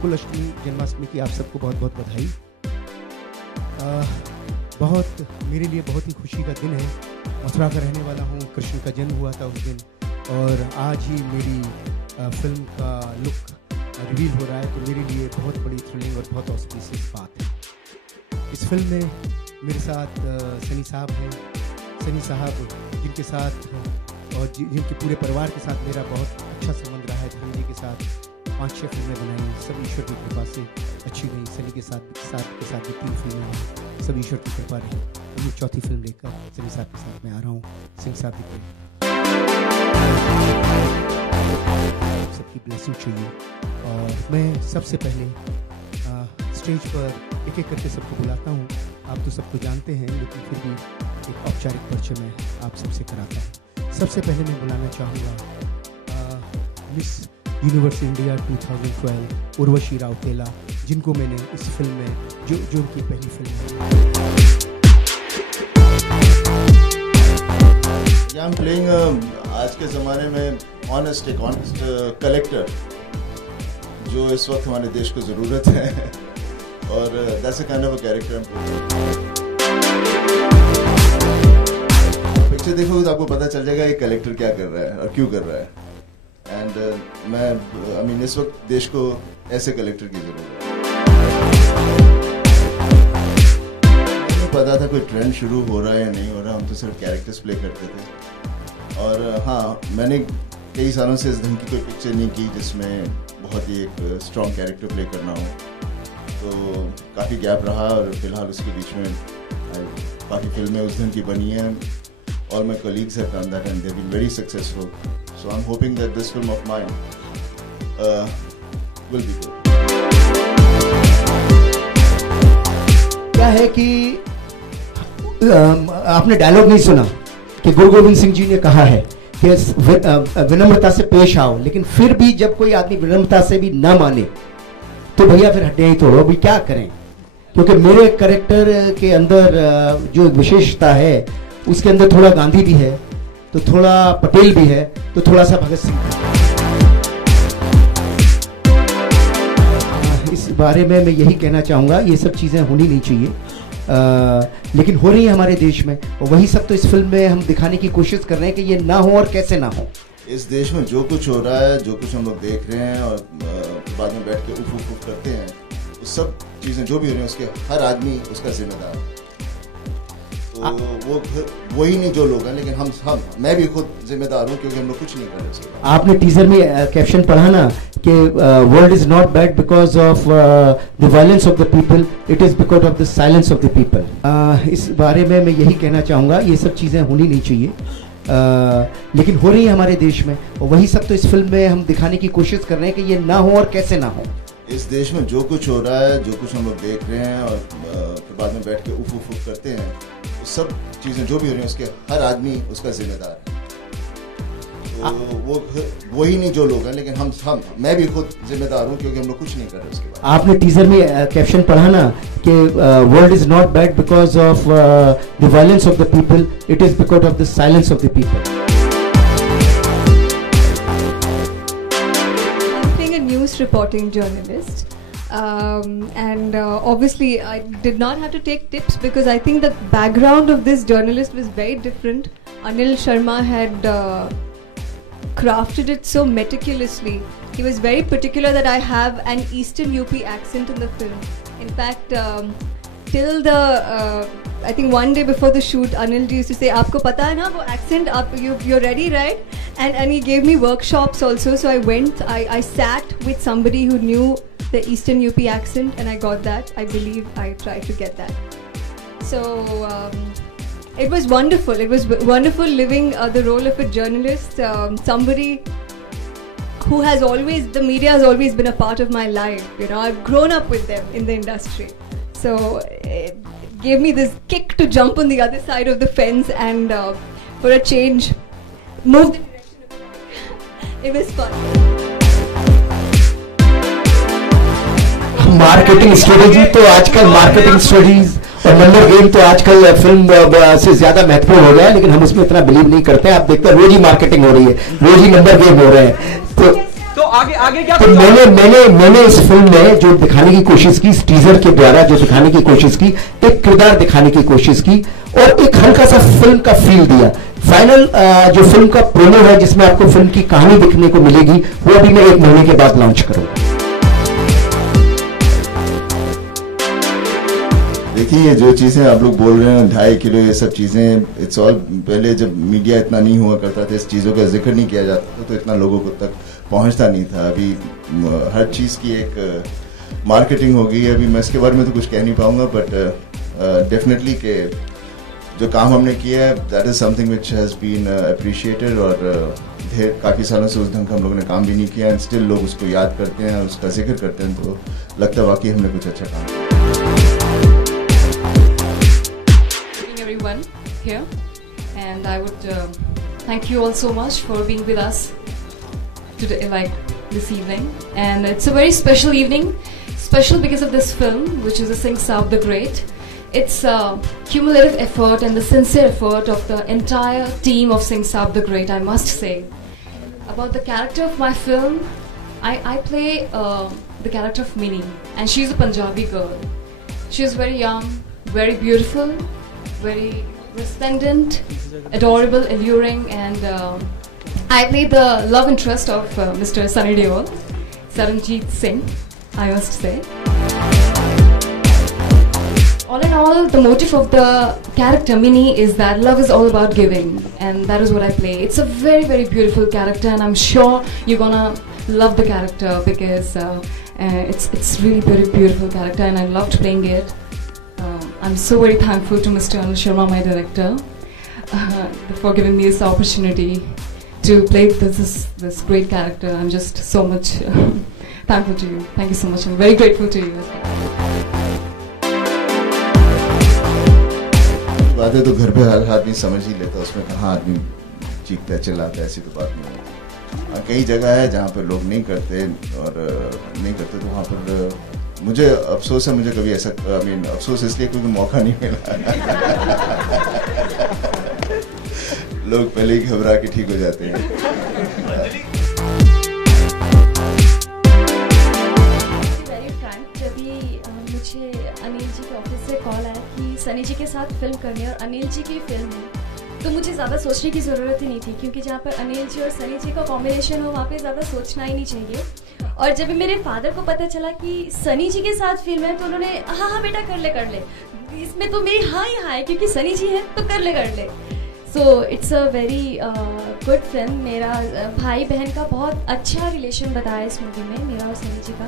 गोकुल अष्टमी जन्माष्टमी की आप सबको बहुत बहुत बधाई। बहुत मेरे लिए बहुत ही खुशी का दिन है। मथुरा का रहने वाला हूँ, कृष्ण का जन्म हुआ था उस दिन, और आज ही मेरी फिल्म का लुक रिवील हो रहा है, तो मेरे लिए बहुत बड़ी थ्रिलिंग और बहुत ऑस्पिशियस बात है। इस फिल्म में मेरे साथ सनी साहब हैं, सनी साहब जिनके साथ और जिनके पूरे परिवार के साथ मेरा बहुत अच्छा संबंध रहा है। धर्म जी के साथ 5-6 फिल्में बनाई, सब ईश्वर की कृपा से अच्छी गई। सनी के साथ भी 3 फिल्में हैं, सब ईश्वर की कृपा रही। ये 4थी फिल्म लेकर सनी साहब के साथ मैं आ रहा हूँ। सिंह साहब भी सबकी ब्लेसिंग चाहिए। और मैं सबसे पहले स्टेज पर एक एक करके सबको बुलाता हूँ। आप तो सबको जानते हैं, लेकिन फिर भी एक औपचारिक परिचय मैं आप सबसे कराता हूँ। सबसे पहले मैं बुलाना चाहूँगा miss universe India 2012 Urvashi Rautela, जिनको मैंने इस फिल्म में जो उनकी पहली फिल्म है। I'm playing आज के ज़माने में ऑनेस्ट कलेक्टर, जो इस वक्त हमारे देश को ज़रूरत है, और that's a kind of a character। Picture देखोगे तो आपको पता चल जाएगा ये कलेक्टर क्या कर रहा है और क्यों कर रहा है। एंड इस वक्त देश को ऐसे कलेक्टर की जरूरत है। मुझे पता था कोई ट्रेंड शुरू हो रहा है या नहीं हो रहा, हम तो सिर्फ कैरेक्टर्स प्ले करते थे। और हाँ, मैंने कई सालों से इस ढंग की कोई पिक्चर नहीं की जिसमें बहुत ही एक स्ट्रॉन्ग कैरेक्टर प्ले करना हो, तो काफ़ी गैप रहा। और फिलहाल उसके बीच में काफ़ी फिल्में उस ढंग की बनी हैं। All my colleagues have done that and they've been very successful. So I'm hoping that this film of mine will be good. क्या है कि आपने डायलॉग नहीं सुना कि गुरु गोविंद सिंह जी ने कहा है कि विनम्रता से पेश आओ, लेकिन फिर भी जब कोई आदमी विनम्रता से भी ना माने तो भैया फिर हटे ही तो अभी क्या करें। क्योंकि मेरे कैरेक्टर के अंदर जो विशेषता है उसके अंदर थोड़ा गांधी भी है, तो थोड़ा पटेल भी है, तो थोड़ा सा भगत सिंह भी। इस बारे में मैं यही कहना चाहूँगा, ये सब चीज़ें होनी नहीं चाहिए, लेकिन हो रही है हमारे देश में, और वही सब तो इस फिल्म में हम दिखाने की कोशिश कर रहे हैं कि ये ना हो और कैसे ना हो। इस देश में जो कुछ हो रहा है, जो कुछ हम लोग देख रहे हैं और बाद में बैठ के उफ करते हैं, वो सब चीज़ें जो भी हो रही हैं उसके हर आदमी उसका जिम्मेदार है। तो वही नहीं जो लोग हैं, लेकिन हम मैं भी खुद जिम्मेदार हूँ, क्योंकि हम लोग कुछ नहीं कर रहे उसके। आपने टीजर में कैप्शन पढ़ा ना कि world is not bad because of the violence of the people, it is because of the silence of the people. इस बारे में मैं यही कहना चाहूँगा, ये सब चीज़ें होनी नहीं चाहिए, लेकिन हो रही है हमारे देश में, और वही सब तो इस फिल्म में हम दिखाने की कोशिश कर रहे हैं कि ये ना हो और कैसे ना हो। इस देश में जो कुछ हो रहा है, जो कुछ हम लोग देख रहे हैं और बाद में बैठ के उफ करते हैं, वो सब चीज़ें जो भी हो रही हैं उसके हर आदमी उसका जिम्मेदार है। तो वही नहीं जो लोग हैं, लेकिन हम मैं भी खुद जिम्मेदार हूँ, क्योंकि हम लोग कुछ नहीं कर रहे उसके बाद। आपने टीजर में कैप्शन पढ़ा ना कि world is not bad because of the violence of the people, it is because of the silence of the people. News reporting journalist, and obviously I did not have to take tips, because I think the background of this journalist was very different. Anil Sharma had crafted it so meticulously. He was very particular that I have an Eastern UP accent in the film. In fact, till the I think one day before the shoot, Anil ji used to say, "Aapko pata hai na wo accent? You're ready, right?" And he gave me workshops also. So I went, I sat with somebody who knew the Eastern UP accent, and I got that. I believe I tried to get that. So it was wonderful. It was wonderful living the role of a journalist, somebody who has always, the media has always been a part of my life. You know, I've grown up with them in the industry. So it gave me this kick to jump on the other side of the fence and for a change, move the direction of life. It was fun. Marketing strategy तो आजकल marketing strategies और number game तो आजकल film से ज्यादा महत्वपूर्ण हो गया है, लेकिन हम उसमें इतना बिलीव नहीं करते हैं। आप देखते हैं रोज ही मार्केटिंग हो रही है, रोज ही नंबर गेम हो रहे हैं। तो आगे आगे क्या तो मैंने इस फिल्म में जो दिखाने की कोशिश की, इस टीजर के द्वारा जो दिखाने की कोशिश की, एक किरदार दिखाने की कोशिश की और एक हल्का सा फिल्म का फील दिया। फाइनल जो फिल्म का प्रोमो है जिसमें आपको फिल्म की कहानी दिखने को मिलेगी, वो अभी मैं 1 महीने के बाद लॉन्च करूंगा। देखिए, ये जो चीजें आप लोग बोल रहे हैं 2.5 किलो, ये सब चीजें, इट्स ऑल, पहले जब मीडिया इतना नहीं हुआ करता था, इस चीजों का जिक्र नहीं किया जाता था, तो इतना लोगों को तक पहुंचता नहीं था। अभी हर चीज की एक मार्केटिंग हो गई है। अभी मैं इसके बारे में तो कुछ कह नहीं पाऊंगा, बट डेफिनेटली के जो काम हमने किया है, that is something which has been appreciated. और काफी सालों से उस ढंग का हम लोगों ने काम भी नहीं किया, एंड स्टिल लोग उसको याद करते हैं, उसका जिक्र करते हैं, तो लगता है वाकई हमने कुछ अच्छा काम किया। Everyone here, and I would thank you all so much for being with us today, like this evening. And it's a very special evening, special because of this film, which is a Singh Saab the Great. It's a cumulative effort and the sincere effort of the entire team of Singh Saab the Great, I must say. About the character of my film, I play the character of Minnie, and she's a Punjabi girl. She is very young, very beautiful, very resplendent, adorable, alluring, and I play the love interest of Mr. Sunny Deol, Saranjeet Singh, I must say. All in all, the motive of the character Minnie is that love is all about giving, and that is what I play. It's a very, very beautiful character, and I'm sure you're gonna love the character because it's really very beautiful character, and I loved playing it. I'm so very thankful to Mr. Anil Sharma, my director, for giving me this opportunity to play this great character. I'm just so much thankful to you. Thank you so much. I'm very grateful to you as well. बातें तो घर पे हर आदमी समझ ही लेता, उसमें कहाँ आदमी चीखता है चिल्लाता है, ऐसी तो बात नहीं है। कई जगह है जहाँ पर लोग नहीं करते, और नहीं करते तो वहाँ पर मुझे अफसोस है, मुझे कभी ऐसा अफसोस इसलिए क्योंकि मौका नहीं मिला। लोग पहले ही घबरा के ठीक हो जाते हैं। वेरी फ्रैंक, जब मुझे अनिल जी के ऑफिस से कॉल आया कि सनी जी के साथ फिल्म करनी है और अनिल जी की फिल्म है, तो मुझे ज़्यादा सोचने की ज़रूरत ही नहीं थी, क्योंकि जहाँ पर अनिल जी और सनी जी का कॉम्बिनेशन हो वहाँ पे ज़्यादा सोचना ही नहीं चाहिए। और जब मेरे फादर को पता चला कि सनी जी के साथ फिल्म है, तो उन्होंने हाँ बेटा कर ले, इसमें तो मेरी हाँ ही हाँ है, क्योंकि सनी जी है तो कर ले। So it's a very good film. मेरा भाई बहन का बहुत अच्छा रिलेशन बताया इस मूवी में, मेरा और सनी जी का।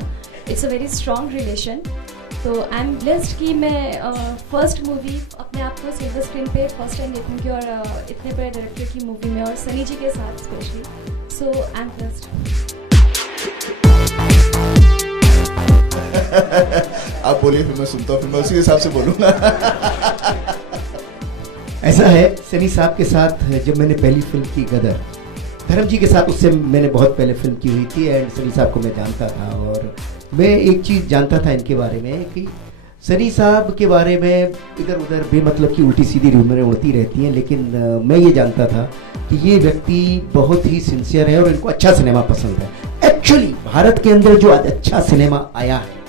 It's a very strong relation. तो आई एम ब्लेस्ड कि मैं फर्स्ट मूवी अपने आप को सिल्वर स्क्रीन पे फर्स्ट टाइम देखूँगी, और इतने बड़े डायरेक्टर की मूवी में, और सनी जी के साथ specially. So I am blessed. आप बोलिए, फिर मैं सुनता हूँ, फिर मैं उसी हिसाब से बोलूँगा। ऐसा है, सनी साहब के साथ जब मैंने पहली फिल्म की गदर, धर्म जी के साथ उससे मैंने बहुत पहले फिल्म की हुई थी, एंड सनी साहब को मैं जानता था, और मैं एक चीज़ जानता था इनके बारे में कि सनी साहब के बारे में इधर उधर बेमतलब की उल्टी सीधी रूमरें उड़ती रहती हैं, लेकिन मैं ये जानता था कि ये व्यक्ति बहुत ही सिंसियर है और इनको अच्छा सिनेमा पसंद है। एक्चुअली भारत के अंदर जो अच्छा सिनेमा आया है,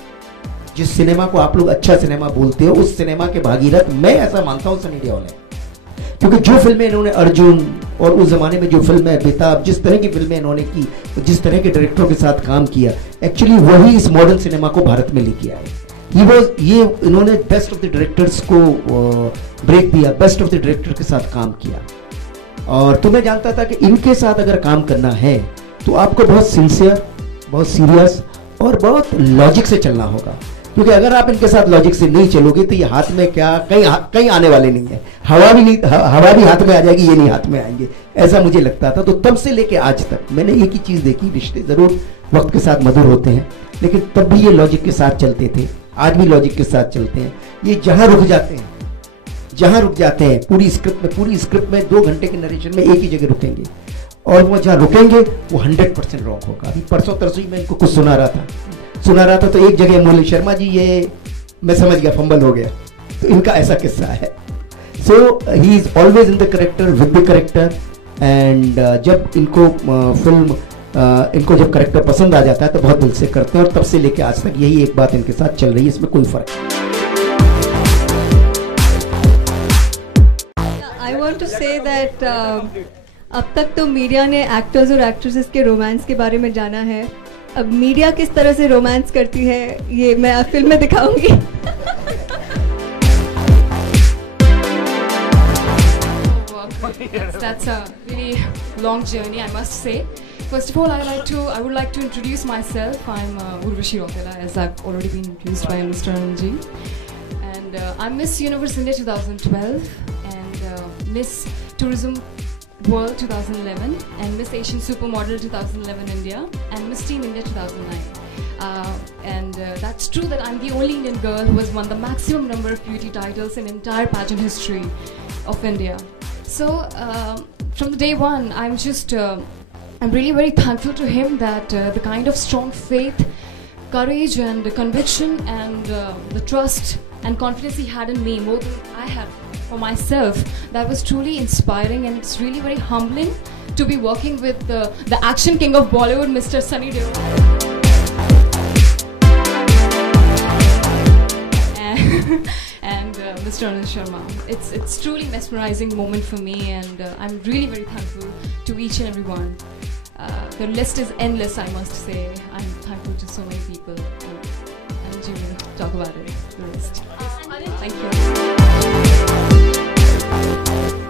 जिस सिनेमा को आप लोग अच्छा सिनेमा बोलते हो, उस सिनेमा के भागीरथ मैं ऐसा मानता हूँ सनी देओल है। क्योंकि जो फिल्में इन्होंने अर्जुन और उस जमाने में जो फिल्में बेताब, जिस तरह की फिल्में इन्होंने की, जिस तरह के डायरेक्टरों के साथ काम किया, एक्चुअली वही इस मॉडर्न सिनेमा को भारत में लेके आए। ये इन्होंने बेस्ट ऑफ द डायरेक्टर्स को ब्रेक दिया, बेस्ट ऑफ द डायरेक्टर के साथ काम किया। और तो मैं जानता था कि इनके साथ अगर काम करना है तो आपको बहुत सिंसियर, बहुत सीरियस और बहुत लॉजिक से चलना होगा, क्योंकि अगर आप इनके साथ लॉजिक से नहीं चलोगे तो ये हाथ में क्या कहीं आने वाले नहीं है। हवा भी हाथ में आ जाएगी, ये नहीं हाथ में आएंगे, ऐसा मुझे लगता था। तो तब से लेके आज तक मैंने एक ही चीज देखी, रिश्ते जरूर वक्त के साथ मधुर होते हैं, लेकिन तब भी ये लॉजिक के साथ चलते थे, आज भी लॉजिक के साथ चलते हैं। ये जहां रुक जाते हैं पूरी स्क्रिप्ट में 2 घंटे के नरेशन में एक ही जगह रुकेंगे, और वो जहां रुकेंगे वो 100% रॉन्ग होगा। अभी परसों तरसों मैं इनको कुछ सुना रहा था तो एक जगह बोले शर्मा जी ये मैं समझ गया, फंबल हो गया। तो इनका ऐसा किस्सा है। So he is always in the character, with the character, and जब इनको फिल्म इनको जब करेक्टर पसंद आ जाता है तो बहुत दिल से करते हैं, और तब से लेके आज तक यही एक बात इनके साथ चल रही है, इसमें कोई फर्क नहीं। I want to say that अब तक तो मीडिया ने एक्टर्स और एक्ट्रेसेस के रोमांस के बारे में जाना है, अब मीडिया किस तरह से रोमांस करती है ये मैं फिल्म में दिखाऊंगी। That's a really long journey, I must say. First of all, I would like to introduce myself. I'm Urvashi Rokela, as I've already been introduced by Mr. Anilji. And I'm Miss Universe India 2012 and Miss Tourism World 2011 and Miss Asian Supermodel 2011 India and Miss Teen India 2009. And that's true that I'm the only Indian girl who has won the maximum number of beauty titles in entire pageant history of India. So from the day one, I'm really very thankful to him that the kind of strong faith, courage and conviction and the trust and confidence he had in me, more than I had for myself, that was truly inspiring, and it's really very humbling to be working with the action king of Bollywood, Mr. Sunny Deol. And Mr. Anil Sharma. It's truly mesmerizing moment for me, and I'm really very thankful to each and every one. The list is endless, I must say. I'm thankful to so many people. And you will talk about it, the rest. Thank you.